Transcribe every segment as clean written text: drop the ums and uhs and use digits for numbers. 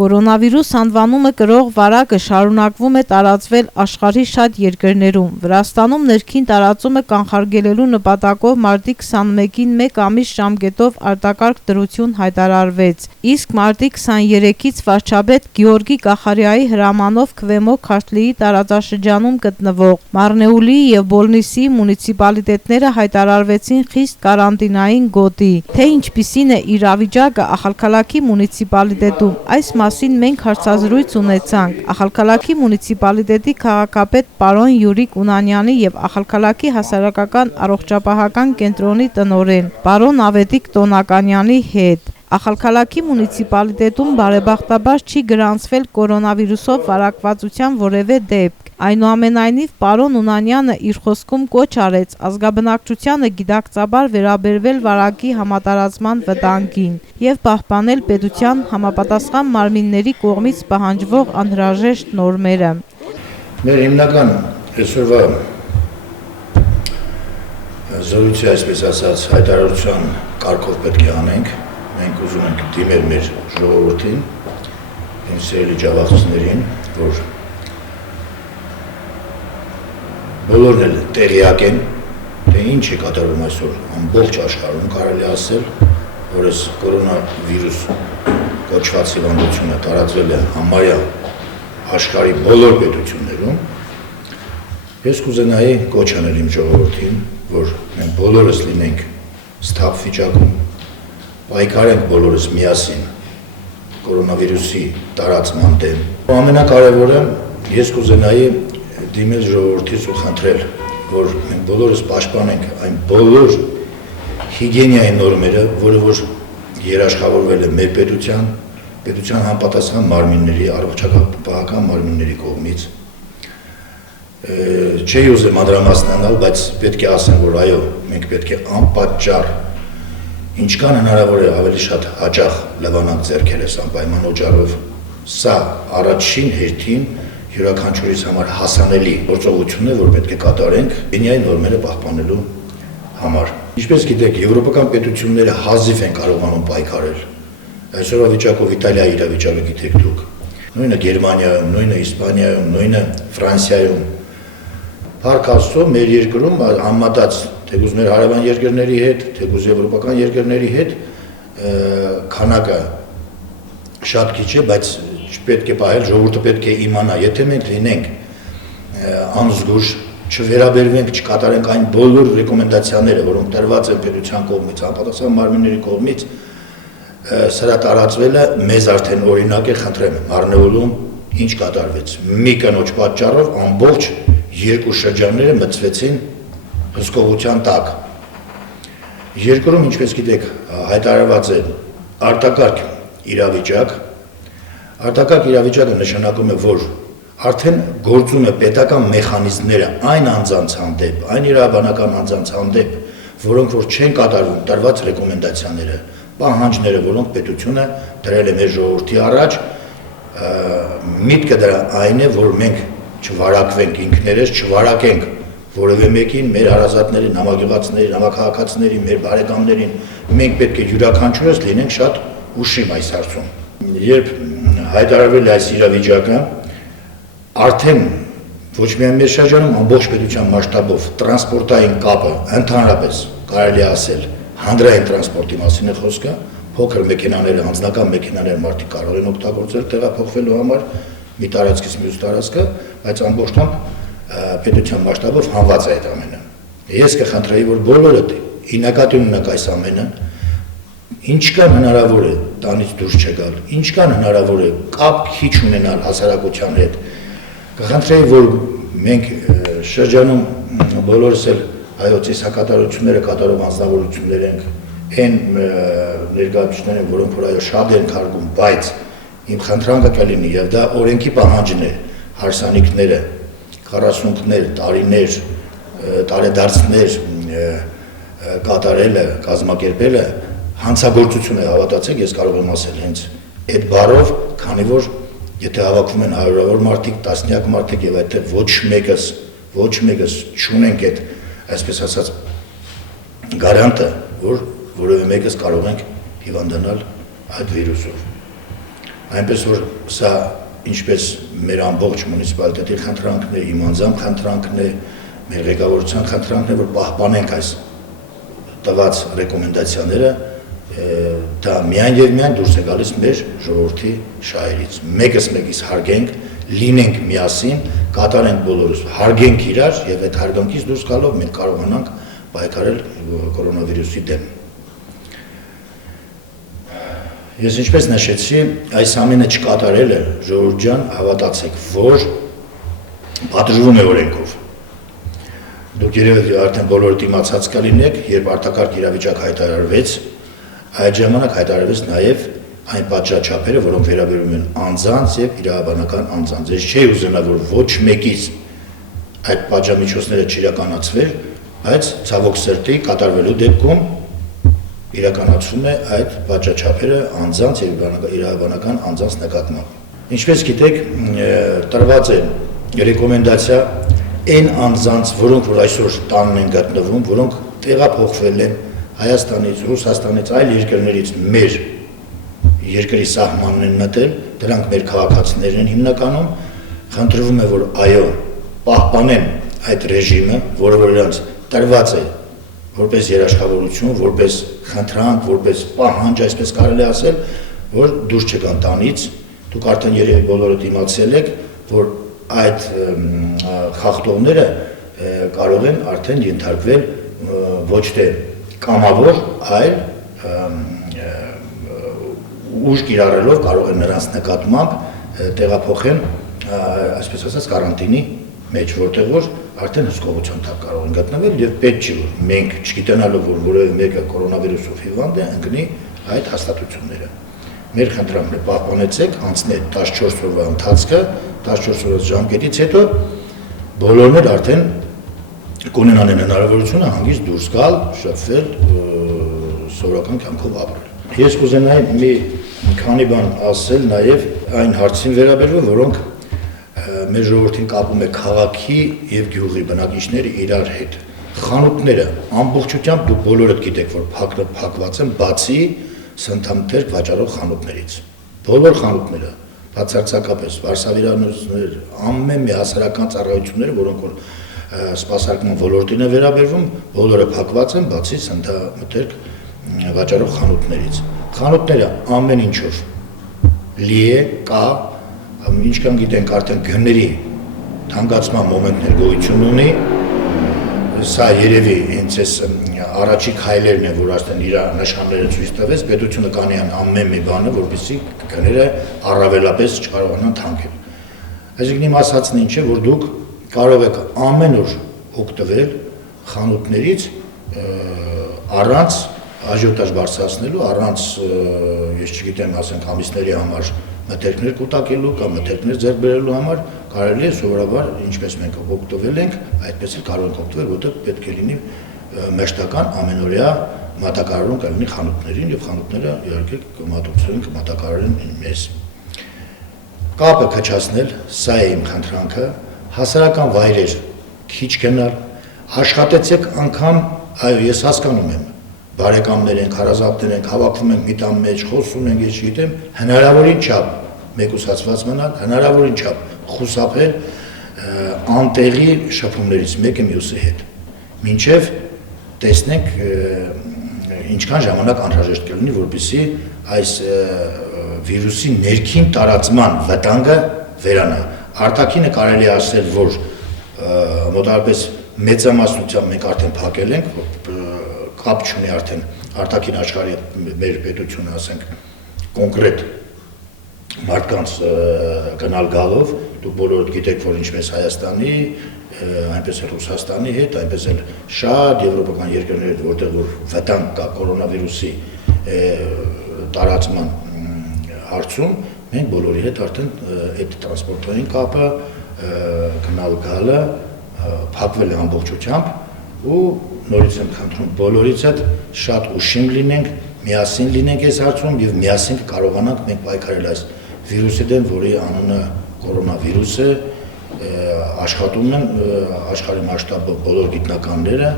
Կորոնավիրուս անվանումը կրող վարակը շարունակվում է տարածվել աշխարհի շատ երկրներում։ Վրաստանում ներքին տարածումը կանխարգելելու նպատակով մարտի 21-ին մեկ ամիս ժամկետով արտակարգ դրություն հայտարարվեց, իսկ մարտի 23-ից վարչապետ Գեորգի Կախարյայի հրամանով Քվեմո Քարթլիի տարածաշրջանում գտնվող Մարնեուլիի եւ Բոլնիսի մունիցիպալիտետները հայտարարվեցին խիստ կարանտինային գոտի։ Թե ինչպիսին է իրավիճակը Ախալքալաքի մունիցիպալիտետում, այս մասին մենք հարցազրույց ունեցանք Ախալքալաքի մունիցիպալիտետի քաղաքապետ պարոն Յուրիկ Ունանյանի եւ Ախալքալաքի հասարակական առողջապահական կենտրոնի տնօրեն պարոն Ավետիք Տոնականյանի հետ։ Ախալքալաքի մունիցիպալիտետում բարեբախտաբար չի գրանցվել կորոնավիրուսով վարակվածության որևէ դեպք։ Այնուամենայնիվ պարոն Ունանյանը իր խոսքում կոչ արեց ազգաբնակչությանը գիտակցաբար վերաբերվել վարակի համատարածման վտանգին եւ պահպանել պետության համապատասխան մարմինների կողմից պահանջվող անհրաժեշտ նորմերը։ Մեր հիմնական այսօրվա զորույցի, այսպես ասած, հայտարարության կարգով պետք է անենք։ Մենք ուզում ենք դիմել մեր ժողովրդին, ինձ սիրելի ջավախցիներին, որ բոլորն էլ տեղյակ են, թե ինչ է կատարվում այսօր ամբողջ աշխարհում, կարելի ասել, որ այս կորոնավիրուս կոչված հիվանդությունը տարածվել է համարյա աշխարհի բոլոր պետություններում։ Ես կուզենայի կոչ անել իմ ժողովրդին, որ մենք բոլորս լինենք սթափ վիճակում, պայքարենք բոլորս միասին կորոնավիրուսի տարածման դեմ։ Ամենակարևորը ես կուզենայի դիմել ժողովրդից ու խնդրել, որ մենք բոլորս պաշտպանենք այն բոլոր հիգիենայի նորմերը, որը որ երաշխավորվել է մեր պետության համապատասխան մարմինների, առողջապահական մարմինների կողմից։ Չի ուզում մանրամասնանալ, բայց պետք է ասեմ, որ այո, մենք պետք է անպատճառ ինչքան հնարավոր է ավելի շատ հաճախ լվանանք ձեռքերս անպայման օջարով։ Սա առաջին հերթին յուրաքանչյուրիս համար հասանելի գործողություն է, որ պետք է կատարենք հիգիենայի նորմերը պահպանելու համար։ Ինչպես գիտեք, եվրոպական պետությունները հազիվ են կարողանում պայքարել։ Այսօրվա վիճակով Իտալիայի իրավիճակը գիտեք դուք, նույնը Գերմանիայում, նույնը Իսպանիայում, նույնը Ֆրանսիայում։ Փառք Աստծո, մեր երկրում համատած թեկուզ մեր հարևան երկրների հետ, թեկուզ եվրոպական երկրների հետ քանակը շատ քիչ է, բայց չպետք է պահել, ժողովուրդը պետք է իմանա, եթե մենք լինենք անզգույշ, չվերաբերվենք, չկատարենք այն բոլոր ռեկոմենդացիաները, որոնք տրված են պետության կողմից, համապատասխան մարմինների կողմից, սրա տարածվելը մեզ արդեն օրինակ է, խնդրեմ, Մարնեուլում ինչ կատարվեց։ Մի կնոջ պատճառով ամբողջ երկու շրջանները մտցվեցին հսկողության տակ։ Երկրում, ինչպես գիտեք, հայտարարված է արտակարգ իրավիճակ։ Արտակարգ իրավիճակը նշանակում է, որ արդեն գործում է պետական մեխանիզմները այն անձանց հանդեպ, այն իրավաբանական անձանց հանդեպ, որոնք որ չեն կատարվում տրված ռեկոմենդացիաները, պահանջները, որոնք պետությունը դրել է մեր ժողովրդի առաջ, միտքը դրա այն է, որ մենք չվարակվենք ինքներս, չվարակենք որևէ մեկին, մեր հարազատներին, համագյուղացիներին, համաքաղաքացիներին, մեր բարեկամներին, մենք պետք է յուրաքանչյուրս լինենք շատ ուշիմ այս հարցում։ Երբ հայտարարվել է այս իրավիճակը, արդեն ոչ միայն մեր շրջանում, ամբողջ պետության մասշտաբով տրանսպորտային կապը ընդհանրապես կարելի ասել հանրային տրանսպորտի մասին է խոսքը, փոքր մեքենաները, անձնական մեքենաները մարդիկ կարող են օգտագործել տեղափոխվելու համար մի տարածքից մյուս տարածքը, բայց ամբողջությամբ պետության մասշտաբով հանված է այդ ամենը։ Ես կխնդրեի, որ բոլորդ ի նկատի ունենաք այս ամենը, ինչքան հնարավոր է տանից դուրս չգալ, ինչքան հնարավոր է կապ քիչ ունենալ հասարակության հետ։ Կխնդրեի, որ մենք շրջանում բոլորս էլ հայոց հակատարությունները կատարող անձնավորություններ ենք, այն ներկայացուցիչներ, որոնք որ այո շատ են քարգում, բայց իմ խնդրանքը կլինի եւ դա օրենքի պահանջն է, հարսանիքները, 40-ներ, տարիներ, տարեդարձներ կատարելը, կազմակերպելը հանցագործություն է, հավատացեք, ես կարող եմ ասել հենց այդ բառով, քանի որ եթե հավաքվում են հարյուրավոր մարդիկ, տասնյակ մարդիկ եւ այդտեղ ոչ մեկս չունենք այդ, այսպես ասած, գարանտը, որ որևէ մեկս կարող ենք հիվանդանալ այդ վիրուսով։ այնպես որ սա ինչպես մեր ամբողջ մունիցիպալիտետի խնդրանքն է, իմ անձամբ խնդրանքն է, մեր ղեկավարության խնդրանքն է, որ պահպանենք այս տված ռեկոմենդացիաները, դա միայն եւ միայն դուրս է գալիս մեր ժողովրդի շահերից։ Մեկս հարգենք, լինենք միասին, կատարենք բոլորս, հարգենք իրար եւ այդ հարգանքից դուրս գալով մենք կարողանանք պայքարել կորոնավիրուսի դեմ։ Ես ինչպես նշեցի, այս ամենը չկատարելը, ժողովուրդ ջան, հավատացեք, որ պատժվում է օրենքով։ Դուք երևի արդեն բոլորդ իմացած կլինեք, երբ արտակարգ իրավիճակ հայտարարվեց, այդ ժամանակ հայտարարվեց նաև այն պատժաչափերը, որոնք վերաբերում են անձանց եւ իրավաբանական անձանց։ Ես չէի ուզենա, որ ոչ մեկից այդ պատժամիջոցները չիրականացվեր, բայց ցավոք սրտի կատարվելու դեպքում իրականացում է այդ պատժաչափերը անձանց եւ իրավաբանական անձանց նկատմամբ։ Ինչպես գիտեք, տրված է ռեկոմենդացիա այն անձանց, որոնք որ այսօր տանն են գտնվում, որոնք տեղափոխվել են Հայաստանից, Ռուսաստանից, այլ երկրներից մեր երկրի սահմանն են մտել, դրանք մեր քաղաքացիներն են հիմնականում, խնդրվում է, որ այո, պահպանեն այդ ռեժիմը, որը որ իրանց տրված է որպես երաշխավորություն, որպես խնդրանք, որպես պահանջ, այսպես կարելի ասել, որ դուրս չգան տանից, դուք արդեն երևի բոլորդ իմացել եք, որ այդ խախտողները կարող են արդեն ենթարկվել ոչ թե կամավոր, այլ ուժ կիրառելով կարող են նրանց նկատմամբ տեղափոխեն, այսպես ասած, կարանտինի մեջ, որտեղ որ արդեն հսկողության տակ կարող են գտնվել եւ պետք չի որ մենք չգիտենալով որ որևէ մեկը կորոնավիրուսով հիվանդ է ընկնի այդ հաստատությունները։ Մեր խնդրանքն է պահպանեցեք, անցնի 14 օրվա ընթացքը, 14 օրվա ժամկետից հետո բոլորն էլ արդեն կունենան հնարավորությունը հանգիստ դուրս գալ, շփվել, սովորական կյանքով ապրել։ Ես կուզենայի մի քանի բան ասել նաեւ այն հարցին վերաբերող, որոնք մեր ժողովրդին կապում է քաղաքի եւ գյուղի բնակիչները իրար հետ։ Խանութները ամբողջությամբ դուք բոլորդ գիտեք, որ փակված են բացի սննդամթերք վաճառող խանութներից։ Բոլոր խանութները, բացարձակապես վարսավիրանոցներ, ամեն մի հասարակական ծառայությունները, որոնք որ սպասարկման ոլորտին է վերաբերվում, բոլորը փակված են բացի սննդամթերք վաճառող խանութներից։ Խանութները ամեն ինչով լի է, կա ինչքան գիտենք արդեն գների թանկացման մոմենտներ գոյություն ունի, սա երևի հենց այս առաջի քայլերն են, որ արդեն իր նշանները ցույց տվեց, պետությունը կանի ամեն մի բանը, որպեսզի գները առավելապես չկարողանան թանկել։ Այսինքն իմ ասածն ինչ է, որ դուք կարող եք ամեն օր օգտվել խանութներից առանց աժիոտաժ բարձրացնելու, առանց ես չգիտեմ, ասենք ամիսների համար մթերքներ կուտակելու կամ մթերքներ ձեռք բերելու համար կարելի է սովորաբար ինչպես մենք օգտվել ենք, այդպես էլ կարող ենք օգտվել, որտեղ պետք է լինի մշտական ամենօրյա մատակարարում կլինի խանութներին եւ խանութները իհարկե կմատուցեն, կմատակարարեն մեզ։ Կապը քչացնել, սա է իմ խնդրանքը, հասարակական վայրեր քիչ գնալ, աշխատեցեք անգամ, այո, ես հասկանում եմ, բարեկամներ ենք, հարազատներ ենք, հավաքվում ենք մի տան մեջ, խոսում ենք, ես չգիտեմ, հնարավորին չափ մեկուսացված մնալ, հնարավորին չափ խուսափել անտեղի շփումներից մեկը մյուսի հետ։ Մինչև տեսնենք ինչքան ժամանակ անհրաժեշտ կլինի, որպեսզի այս վիրուսի ներքին տարածման վտանգը վերանա։ Արտաքինը կարելի է ասել, որ մոտավորապես մեծամասնությամբ մենք արդեն փակել ենք, կապ չունի արդեն արտաքին աշխարհի մեր պետությունը, ասենք, կոնկրետ մարդկանց գնալ գալով, դուք բոլորդ գիտեք, որ ինչպես Հայաստանի, այնպես էլ Ռուսաստանի հետ, այնպես էլ շատ եվրոպական երկրների հետ, որտեղ որ վտանգ կա կորոնավիրուսի տարածման հարցում, մենք բոլորի հետ արդեն այդ տրանսպորտային կապը գնալ գալը փակվել է ամբողջությամբ ու նորից եմ խնդրում բոլորից հետ շատ ուշիմ լինենք, միասին լինենք այս հարցում եւ միասին կարողանանք մենք պայքարել այս վիրուսի դեմ, որի անունը կորոնավիրուս է, աշխատում են աշխարհի մասշտաբով բոլոր գիտնականները,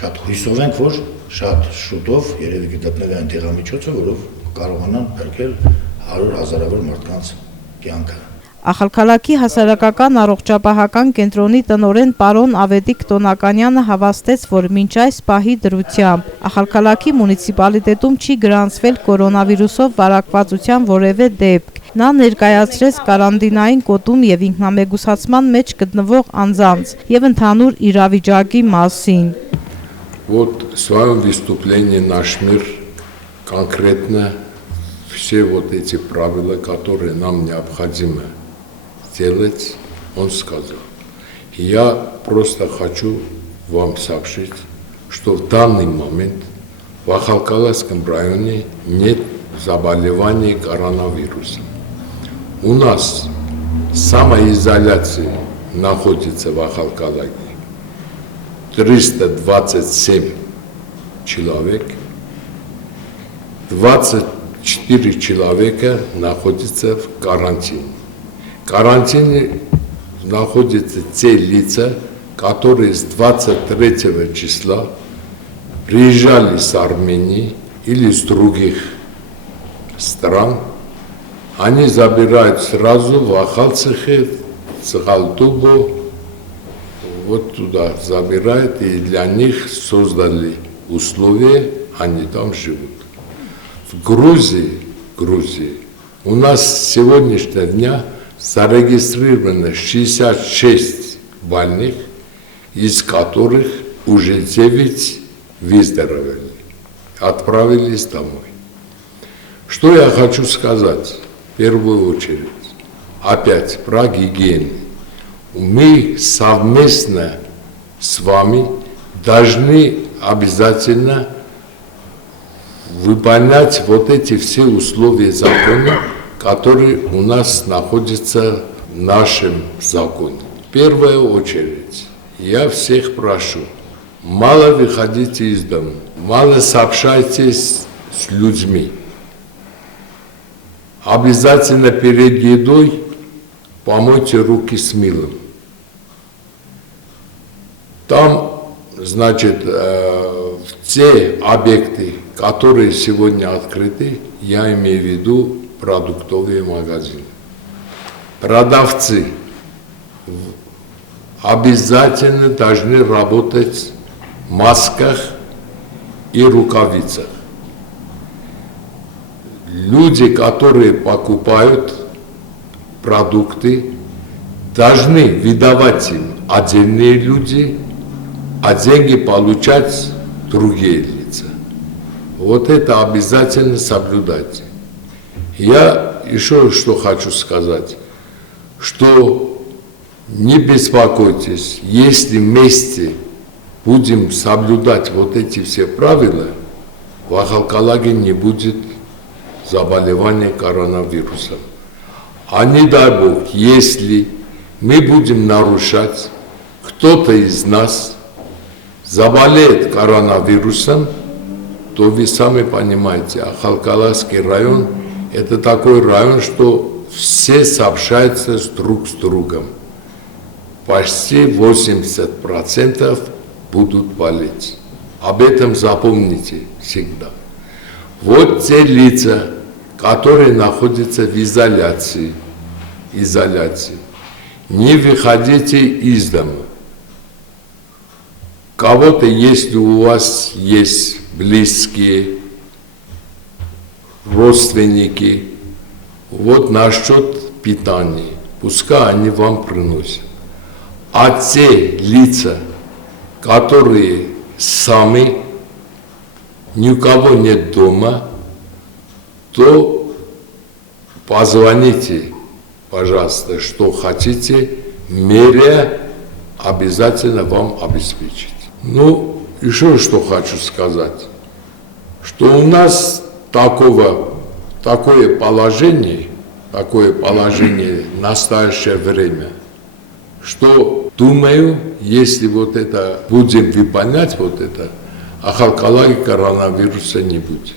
շատ հույսով ենք, որ շատ շուտով երևի կգտնվի այն դեղամիջոցը, որով կարողանան փրկել 100,000-ավոր մարդկանց կյանքը։ Ախալքալաքի հասարակական առողջապահական կենտրոնի տնօրեն պարոն Ավետիք Տոնականյանը հավաստեց, որ մինչ այս պահի դրությամբ Ախալքալաքի մունիցիպալիտետում չի գրանցվել կորոնավիրուսով վարակվածության որևէ դեպք։ Նա ներկայացրեց կարանտինային կոտում եւ ինքնամեկուսացման մեջ գտնվող անձանց եւ ընդհանուր իրավիճակի մասին։ Вот в своем выступлении наш мир конкретно все вот эти правила, которые нам необходимо делать, он сказал. Я просто хочу вам сообщить, что в данный момент в Ахалкаласском районе нет заболеваний коронавирусом. У нас самоизоляция находится в Ахалкалаге 327 человек, 24 человека находятся в карантине. В карантине находятся те лица, которые с 23 числа приезжали с Армении или с других стран. Они забирают сразу в Ахалцихе, Цхалтубу, вот туда забирают, и для них создали условия, они там живут. В Грузии у нас с сегодняшнего дня зарегистрировано 66 больных, из которых уже 9 выздоровели, отправились домой. Что я хочу сказать? В первую очередь, опять про гигиену. Мы совместно с вами должны обязательно выполнять вот эти все условия закона, которые у нас находятся в нашем законе. В первую очередь, я всех прошу, мало выходите из дома, мало сообщайтесь с людьми. Обязательно перед едой помойте руки с мылом. Там, значит, те объекты, которые сегодня открыты, я имею в виду продуктовые магазины. Продавцы обязательно должны работать в масках и рукавицах. Люди, которые покупают продукты, должны выдавать им отдельные люди, а деньги получать другие лица. Вот это обязательно соблюдайте. Я еще что хочу сказать, что не беспокойтесь, если вместе будем соблюдать вот эти все правила, в Ахалкалаге не будет заболевания коронавирусом. А не дай Бог, если мы будем нарушать, кто-то из нас заболеет коронавирусом, то вы сами понимаете, Ахалкаласский район – это такой район, что все сообщаются друг с другом. Почти 80% будут болеть. Об этом запомните всегда. Вот те лица, которые находятся в изоляции, не выходите из дома. Кого-то, если у вас есть близкие, родственники, вот насчет питания, пускай они вам приносят. А те лица, которые сами, ни у кого нет дома, то позвоните, пожалуйста, что хотите, меря обязательно вам обеспечить. Ну, еще что хочу сказать, что у нас такое положение в настоящее время, что, думаю, если вот это будем выполнять, вот это, Ахалкалаге коронавируса не будет.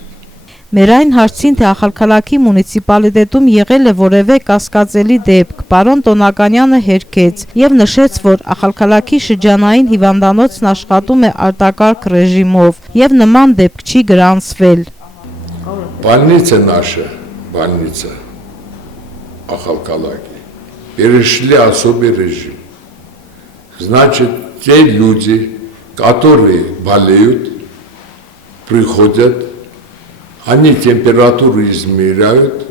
Մեր այն հարցին, թե Ախալքալաքի մունիցիպալիտետում եղել է որևէ կասկածելի դեպք, պարոն Տոնականյանը հերքեց եւ նշեց, որ Ախալքալաքի շրջանային հիվանդանոցն աշխատում է արտակարգ ռեժիմով եւ նման դեպք չի գրանցվել։ Больница наша, больница Ахалкалаки, перешли особый режим. Значит, те люди, которые болеют, приходят, они температуру измеряют,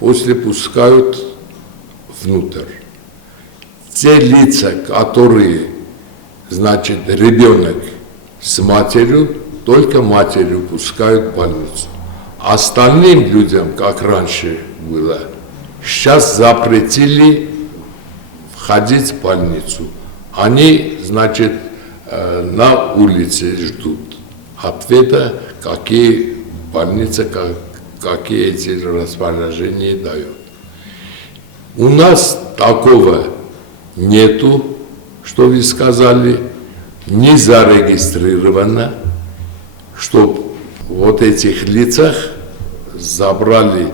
после пускают внутрь. Те лица, которые, значит, ребенок с матерью, только матерью пускают в больницу. Остальным людям, как раньше было, сейчас запретили входить в больницу. Они, значит, на улице ждут ответа, какие больницы, какие эти распоряжения дают. У нас такого нету, что вы сказали, не зарегистрировано, чтобы вот этих лицах забрали,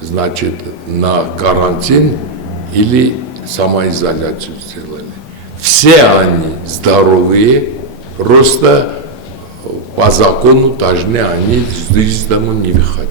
значит, на карантин или самоизоляцию сделали. Все они здоровые, просто по закону должны они из дома не выходить.